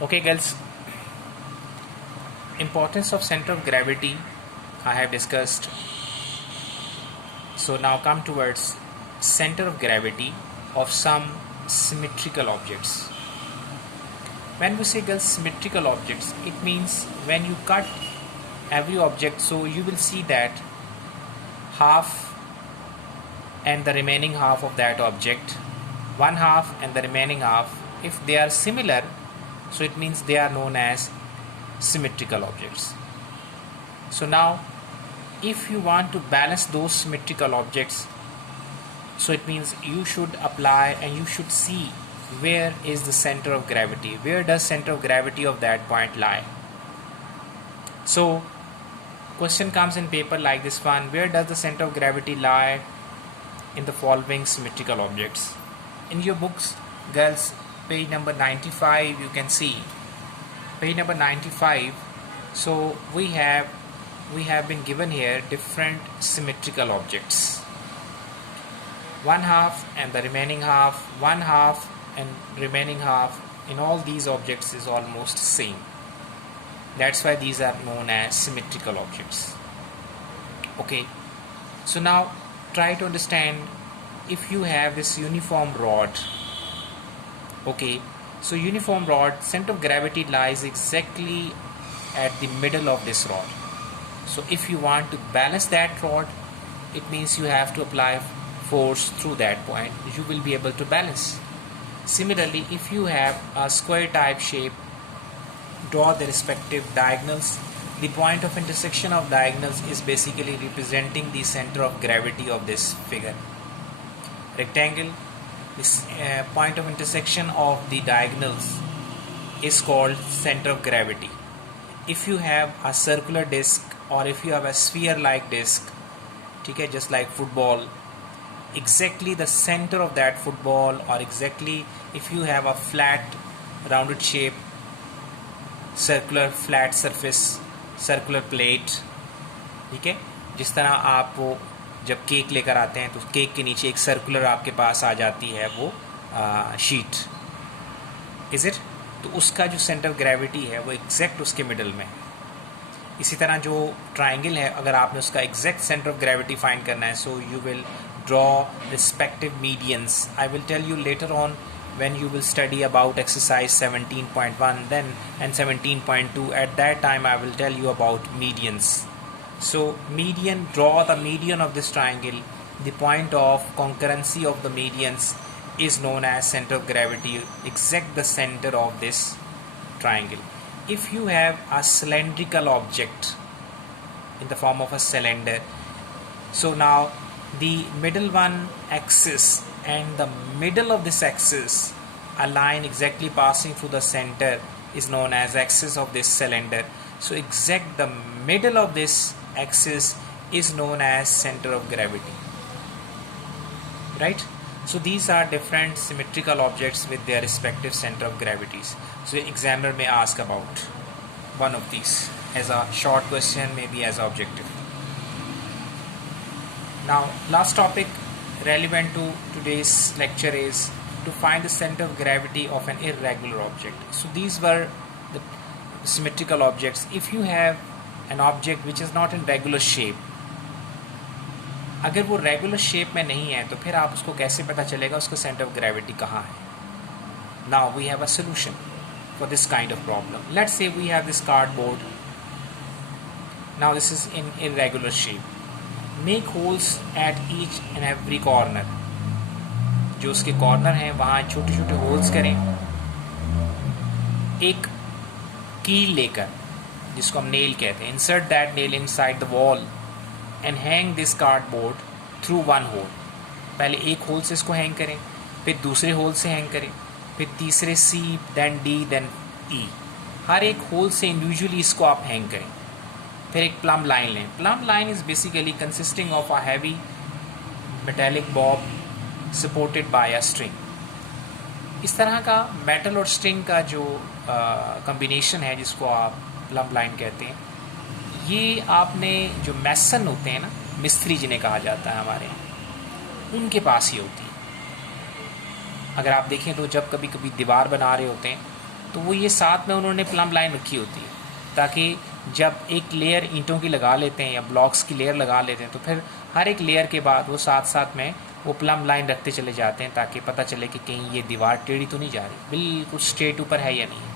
Okay, girls, importance of center of gravity I have discussed. So now come towards center of gravity of some symmetrical objects. When we say, girls, symmetrical objects, it means when you cut every object, so you will see that half and the remaining half of that object, one half and the remaining half, if they are similar, so it means they are known as symmetrical objects. So now if you want to balance those symmetrical objects, so it means you should apply and you should see where is the center of gravity, where does center of gravity of that point lie. So question comes in paper like this one, where does the center of gravity lie in the following symmetrical objects? In your books, girls, page number 95, you can see page number 95. So we have been given here different symmetrical objects, one half and the remaining half, one half and remaining half in all these objects is almost same. That's why these are known as symmetrical objects. Okay, so now try to understand, if you have this uniform rod, okay, so uniform rod, center of gravity lies exactly at the middle of this rod. So if you want to balance that rod, it means you have to apply force through that point, you will be able to balance. Similarly, if you have a square type shape, draw the respective diagonals. The point of intersection of diagonals is basically representing the center of gravity of this figure. Rectangle, this point of intersection of the diagonals is called center of gravity. If you have a circular disc or if you have a sphere like disc, okay, just like football, exactly the center of that football, or exactly if you have a flat rounded shape, circular flat surface, circular plate, ठीक है, जिस तरह आप वो जब cake लेकर आते हैं तो केक के नीचे एक सर्कुलर आपके पास आ जाती है वो शीट, इज इट, तो उसका जो सेंटर ऑफ ग्रेविटी है वो एग्जैक्ट उसके मिडल में है. इसी तरह जो ट्राइंगल है, अगर आपने उसका exact centre of gravity find करना है, so you will draw respective medians. I will tell you later on when you will study about exercise 17.1 then and 17.2. At that time I will tell you about medians. So median, draw the median of this triangle. The point of concurrency of the medians is known as center of gravity, exact the center of this triangle. If you have a cylindrical object in the form of a cylinder, so now the middle one axis and the middle of this axis, a line exactly passing through the center is known as axis of this cylinder. So exact the middle of this axis is known as center of gravity, right? So these are different symmetrical objects with their respective center of gravities. So examiner may ask about one of these as a short question, maybe as objective. Now last topic relevant to today's lecture is to find the center of gravity of an irregular object. So these were the symmetrical objects. If you have an object which is not in regular shape, अगर वो regular shape में नहीं है तो फिर आप उसको कैसे पता चलेगा उसका सेंटर ऑफ ग्रेविटी कहाँ है. Now we have a solution for this kind of problem. Let's say we have this cardboard. Now this is in irregular shape. Make holes at each and every corner. जो उसके corner हैं वहाँ छोटे छोटे holes करें. एक कील लेकर, जिसको हम नेल कहते हैं, insert that nail inside the wall and hang this cardboard through one hole. पहले एक होल से इसको हैंग करें, फिर दूसरे होल से हैंग करें, फिर तीसरे C, then D, then E. हर एक होल से इंडिविजुअली इसको आप हैंग करें. फिर एक प्लम लाइन लें. Plum line is basically consisting of a heavy metallic Bob supported by a string. इस तरह का मेटल और स्ट्रिंग का जो कॉम्बिनेशन है जिसको आप प्लम लाइन कहते हैं, ये आपने जो मैसन होते हैं ना, मिस्त्री जिन्हें कहा जाता है हमारे यहाँ, उनके पास ही होती है. अगर आप देखें तो जब कभी कभी दीवार बना रहे होते हैं तो वो ये साथ में उन्होंने प्लम लाइन रखी होती है, ताकि जब एक लेयर ईंटों की लगा लेते हैं या ब्लॉक्स की लेयर लगा लेते हैं तो फिर हर एक लेयर के बाद वो साथ साथ में वो प्लम लाइन रखते चले जाते हैं, ताकि पता चले कि कहीं ये दीवार टेढ़ी तो नहीं जा रही, बिल्कुल स्ट्रेट ऊपर है या नहीं है।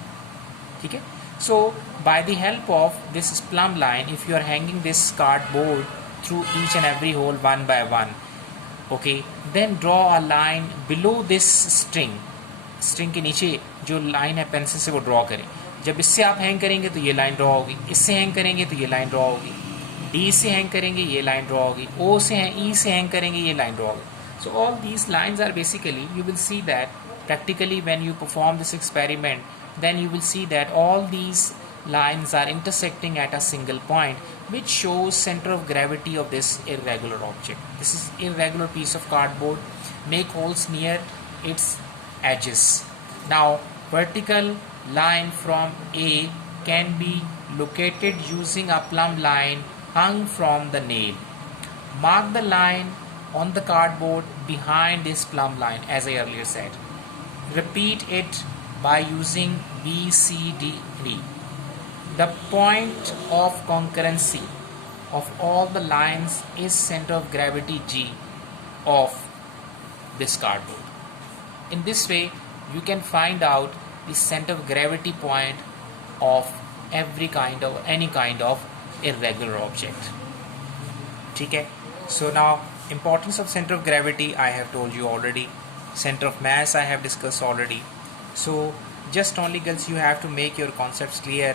ठीक है। So by the help of this plumb line, if you are hanging this cardboard through each and every hole one by one, okay, then draw a line below this string के नीचे जो लाइन है pencil से वो draw करें। जब इससे आप हैंग करेंगे तो ये लाइन ड्रॉ होगी, इससे हैंग करेंगे तो ये लाइन ड्रॉ होगी, डी से हैंग करेंगे ये लाइन ड्रॉ होगी, ओ से ई से हैंग करेंगे ये लाइन ड्रॉ होगी। So all these lines are basically, you will see that practically when you perform this experiment, then you will see that all these lines are intersecting at a single point, which shows center of gravity of this irregular object. This is irregular piece of cardboard. Make holes near its edges. Now vertical line from A can be located using a plumb line hung from the nail. Mark the line on the cardboard behind this plumb line, as I earlier said. Repeat it by using B, C, D, E. The point of concurrency of all the lines is center of gravity G of this cardboard. In this way, you can find out the center of gravity point of any kind of irregular object. ठीक है. So now, importance of center of gravity I have told you already. Center of mass I have discussed already. So just only girls, you have to make your concepts clear,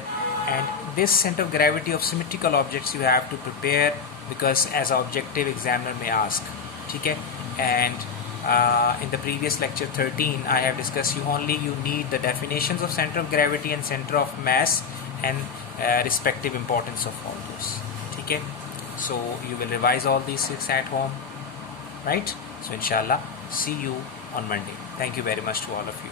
and this center of gravity of symmetrical objects you have to prepare, because as objective examiner may ask. ठीक है. And in the previous lecture 13 I have discussed you need the definitions of center of gravity and center of mass and respective importance of all those. ठीक है. So you will revise all these 6 at home, right? So inshallah, see you on Monday. Thank you very much to all of you.